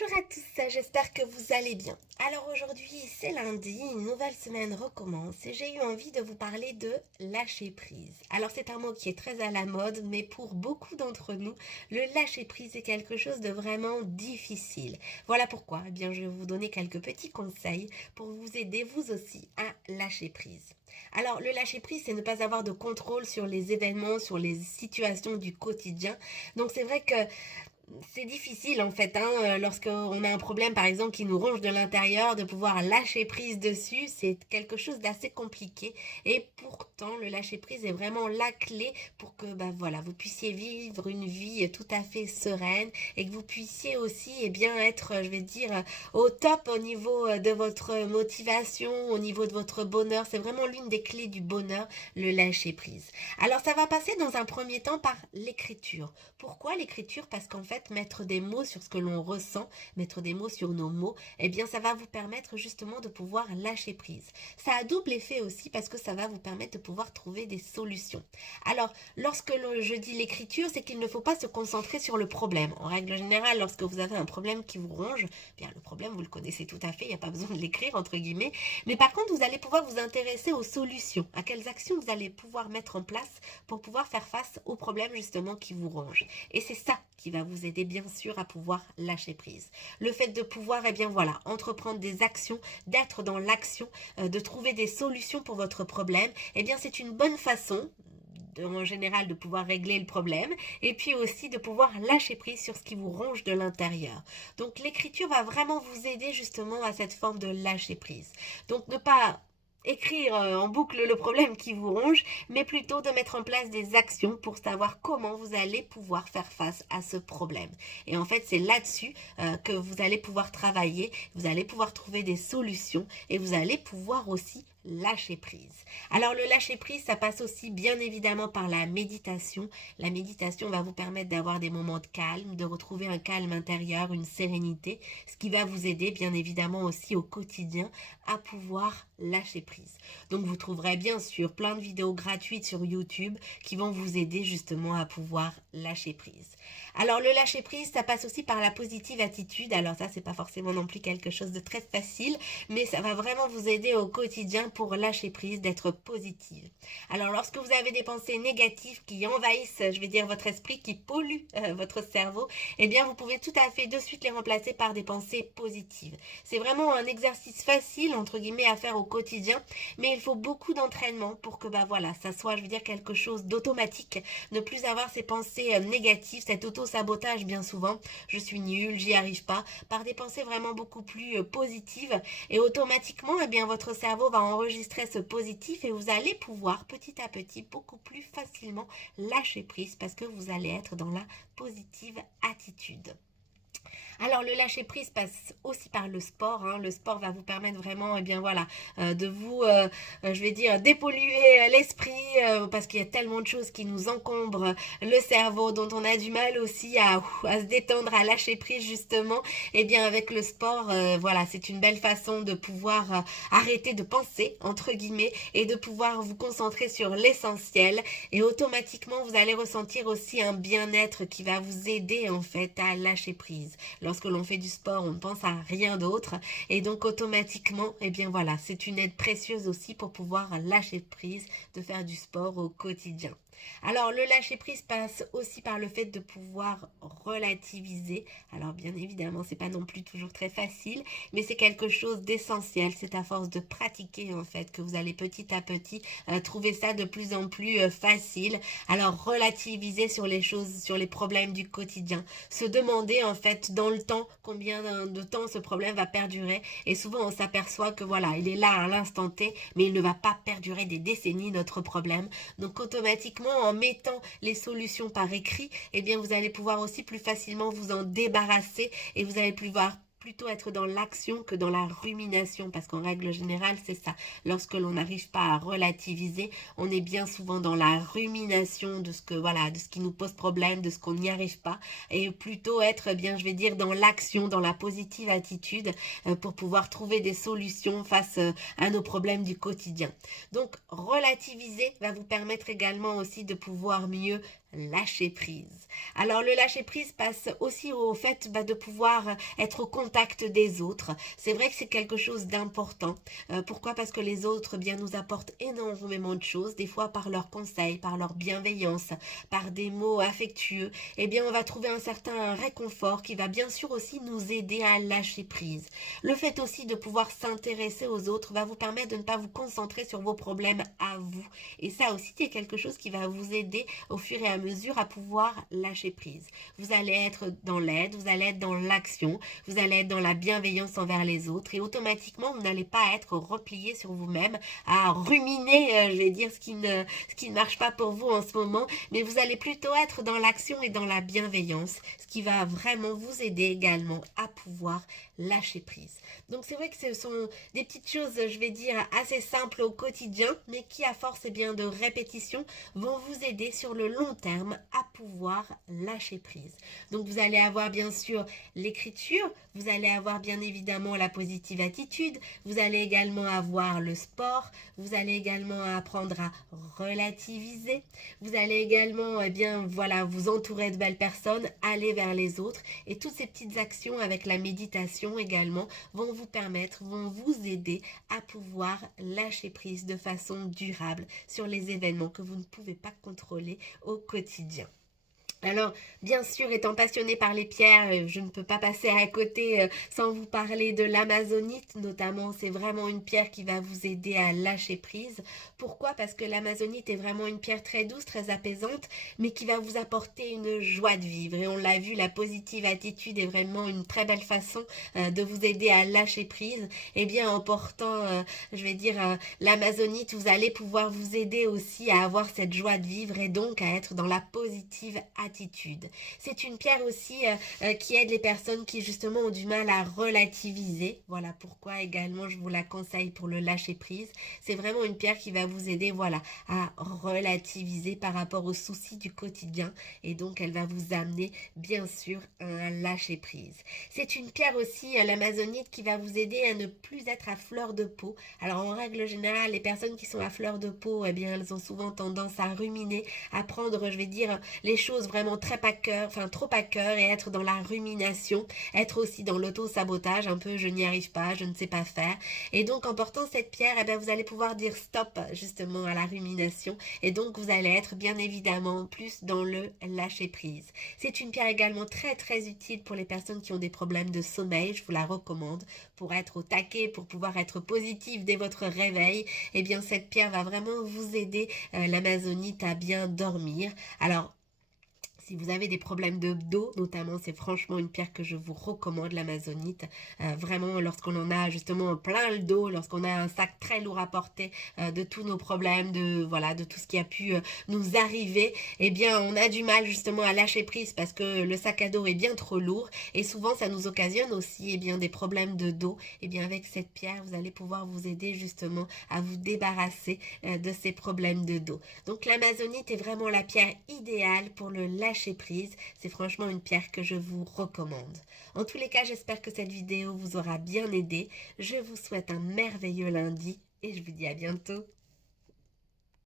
Bonjour à tous, j'espère que vous allez bien. Alors aujourd'hui c'est lundi, une nouvelle semaine recommence et j'ai eu envie de vous parler de lâcher prise. Alors c'est un mot qui est très à la mode, mais pour beaucoup d'entre nous, le lâcher prise est quelque chose de vraiment difficile. Voilà pourquoi je vais vous donner quelques petits conseils pour vous aider vous aussi à lâcher prise. Alors le lâcher prise, c'est ne pas avoir de contrôle sur les événements, sur les situations du quotidien. Donc c'est vrai que c'est difficile en fait, lorsqu'on a un problème par exemple qui nous ronge de l'intérieur, de pouvoir lâcher prise dessus, c'est quelque chose d'assez compliqué. Et pourtant, le lâcher prise est vraiment la clé pour que vous puissiez vivre une vie tout à fait sereine et que vous puissiez aussi être, au top au niveau de votre motivation, au niveau de votre bonheur. C'est vraiment l'une des clés du bonheur, le lâcher prise. Alors ça va passer dans un premier temps par l'écriture. Pourquoi l'écriture? Parce qu'en fait, mettre des mots sur ce que l'on ressent, mettre des mots sur nos mots, ça va vous permettre justement de pouvoir lâcher prise. Ça a double effet aussi parce que ça va vous permettre de pouvoir trouver des solutions. Alors, je dis l'écriture, c'est qu'il ne faut pas se concentrer sur le problème. En règle générale, lorsque vous avez un problème qui vous ronge, le problème, vous le connaissez tout à fait, il n'y a pas besoin de l'écrire, entre guillemets. Mais par contre, vous allez pouvoir vous intéresser aux solutions, à quelles actions vous allez pouvoir mettre en place pour pouvoir faire face aux problèmes justement qui vous rongent. Et c'est ça qui va vous aider bien sûr à pouvoir lâcher prise. Le fait de pouvoir entreprendre des actions, d'être dans l'action, de trouver des solutions pour votre problème, c'est une bonne façon en général de pouvoir régler le problème et puis aussi de pouvoir lâcher prise sur ce qui vous ronge de l'intérieur. Donc l'écriture va vraiment vous aider justement à cette forme de lâcher prise. Donc ne pas écrire en boucle le problème qui vous ronge, mais plutôt de mettre en place des actions pour savoir comment vous allez pouvoir faire face à ce problème. Et en fait, c'est là-dessus que vous allez pouvoir travailler, vous allez pouvoir trouver des solutions et vous allez pouvoir aussi lâcher prise. Alors le lâcher prise, ça passe aussi bien évidemment par la méditation. La méditation va vous permettre d'avoir des moments de calme, de retrouver un calme intérieur, une sérénité, ce qui va vous aider bien évidemment aussi au quotidien à pouvoir lâcher prise. Donc vous trouverez bien sûr plein de vidéos gratuites sur YouTube qui vont vous aider justement à pouvoir lâcher prise. Alors le lâcher prise, ça passe aussi par la positive attitude. Alors ça, c'est pas forcément non plus quelque chose de très facile, mais ça va vraiment vous aider au quotidien pour lâcher prise, d'être positive. Alors lorsque vous avez des pensées négatives qui envahissent, votre esprit, qui polluent votre cerveau, vous pouvez tout à fait de suite les remplacer par des pensées positives. C'est vraiment un exercice facile, entre guillemets, à faire au quotidien, mais il faut beaucoup d'entraînement pour que ça soit, quelque chose d'automatique, ne plus avoir ces pensées négatives, cet auto-sabotage bien souvent, je suis nulle, j'y arrive pas, par des pensées vraiment beaucoup plus positives, et automatiquement, votre cerveau va enregistrer ce positif et vous allez pouvoir petit à petit beaucoup plus facilement lâcher prise parce que vous allez être dans la positive attitude. Alors le lâcher prise passe aussi par le sport. Le sport va vous permettre vraiment, de vous, dépolluer l'esprit parce qu'il y a tellement de choses qui nous encombrent le cerveau, dont on a du mal aussi à se détendre, à lâcher prise justement. Avec le sport, c'est une belle façon de pouvoir arrêter de penser entre guillemets et de pouvoir vous concentrer sur l'essentiel. Et automatiquement, vous allez ressentir aussi un bien-être qui va vous aider en fait à lâcher prise. Lorsque l'on fait du sport, on ne pense à rien d'autre et donc automatiquement, c'est une aide précieuse aussi pour pouvoir lâcher prise, de faire du sport au quotidien. Alors le lâcher prise passe aussi par le fait de pouvoir relativiser. Alors bien évidemment, c'est pas non plus toujours très facile, mais c'est quelque chose d'essentiel. C'est à force de pratiquer en fait que vous allez petit à petit trouver ça de plus en plus facile. Alors relativiser sur les choses, sur les problèmes du quotidien. Se demander en fait dans le temps combien de temps ce problème va perdurer. Et souvent on s'aperçoit que il est là à l'instant T, mais il ne va pas perdurer des décennies notre problème. Donc automatiquement, en mettant les solutions par écrit, vous allez pouvoir aussi plus facilement vous en débarrasser et vous allez pouvoir plutôt être dans l'action que dans la rumination, parce qu'en règle générale, c'est ça. Lorsque l'on n'arrive pas à relativiser, on est bien souvent dans la rumination de ce qui nous pose problème, de ce qu'on n'y arrive pas, et plutôt être, dans l'action, dans la positive attitude, pour pouvoir trouver des solutions face à nos problèmes du quotidien. Donc, relativiser va vous permettre également aussi de pouvoir mieux lâcher prise. Alors le lâcher prise passe aussi au fait de pouvoir être au contact des autres. C'est vrai que c'est quelque chose d'important. Pourquoi? Parce que les autres nous apportent énormément de choses, des fois par leurs conseils, par leur bienveillance, par des mots affectueux. On va trouver un certain réconfort qui va bien sûr aussi nous aider à lâcher prise. Le fait aussi de pouvoir s'intéresser aux autres va vous permettre de ne pas vous concentrer sur vos problèmes à vous. Et ça aussi, c'est quelque chose qui va vous aider au fur et à mesure à pouvoir lâcher prise. Vous allez être dans l'aide, vous allez être dans l'action, vous allez être dans la bienveillance envers les autres et automatiquement, vous n'allez pas être replié sur vous-même à ruminer, ce qui ne marche pas pour vous en ce moment, mais vous allez plutôt être dans l'action et dans la bienveillance, ce qui va vraiment vous aider également à pouvoir lâcher prise. Donc c'est vrai que ce sont des petites choses, assez simples au quotidien, mais qui à force de répétition vont vous aider sur le long terme à pouvoir lâcher prise. Donc vous allez avoir bien sûr l'écriture, vous allez avoir bien évidemment la positive attitude, vous allez également avoir le sport, vous allez également apprendre à relativiser, vous allez également vous entourer de belles personnes, aller vers les autres et toutes ces petites actions avec la méditation également vont vous aider à pouvoir lâcher prise de façon durable sur les événements que vous ne pouvez pas contrôler au quotidien. Alors, bien sûr, étant passionnée par les pierres, je ne peux pas passer à côté sans vous parler de l'amazonite. Notamment, c'est vraiment une pierre qui va vous aider à lâcher prise. Pourquoi? Parce que l'amazonite est vraiment une pierre très douce, très apaisante, mais qui va vous apporter une joie de vivre. Et on l'a vu, la positive attitude est vraiment une très belle façon de vous aider à lâcher prise. En portant, l'amazonite, vous allez pouvoir vous aider aussi à avoir cette joie de vivre et donc à être dans la positive attitude. C'est une pierre aussi qui aide les personnes qui justement ont du mal à relativiser. Voilà pourquoi également je vous la conseille pour le lâcher prise. C'est vraiment une pierre qui va vous aider à relativiser par rapport aux soucis du quotidien et donc elle va vous amener bien sûr à un lâcher prise. C'est une pierre aussi, l'amazonite, qui va vous aider à ne plus être à fleur de peau. Alors en règle générale, les personnes qui sont à fleur de peau, elles ont souvent tendance à ruminer, à prendre, les choses vraiment trop à cœur et être dans la rumination, être aussi dans l'auto-sabotage, un peu je n'y arrive pas, je ne sais pas faire. Et donc en portant cette pierre, vous allez pouvoir dire stop justement à la rumination et donc vous allez être bien évidemment plus dans le lâcher prise. C'est une pierre également très très utile pour les personnes qui ont des problèmes de sommeil, je vous la recommande pour être au taquet, pour pouvoir être positive dès votre réveil. Cette pierre va vraiment vous aider, l'amazonite, à bien dormir. Alors, si vous avez des problèmes de dos, notamment, c'est franchement une pierre que je vous recommande, l'amazonite. Vraiment, lorsqu'on en a justement plein le dos, lorsqu'on a un sac très lourd à porter de tous nos problèmes, de tout ce qui a pu nous arriver, on a du mal justement à lâcher prise parce que le sac à dos est bien trop lourd et souvent ça nous occasionne aussi des problèmes de dos. Avec cette pierre, vous allez pouvoir vous aider justement à vous débarrasser de ces problèmes de dos. Donc l'amazonite est vraiment la pierre idéale pour le lâcher prise. C'est franchement une pierre que je vous recommande. En tous les cas, j'espère que cette vidéo vous aura bien aidé. Je vous souhaite un merveilleux lundi et je vous dis à bientôt.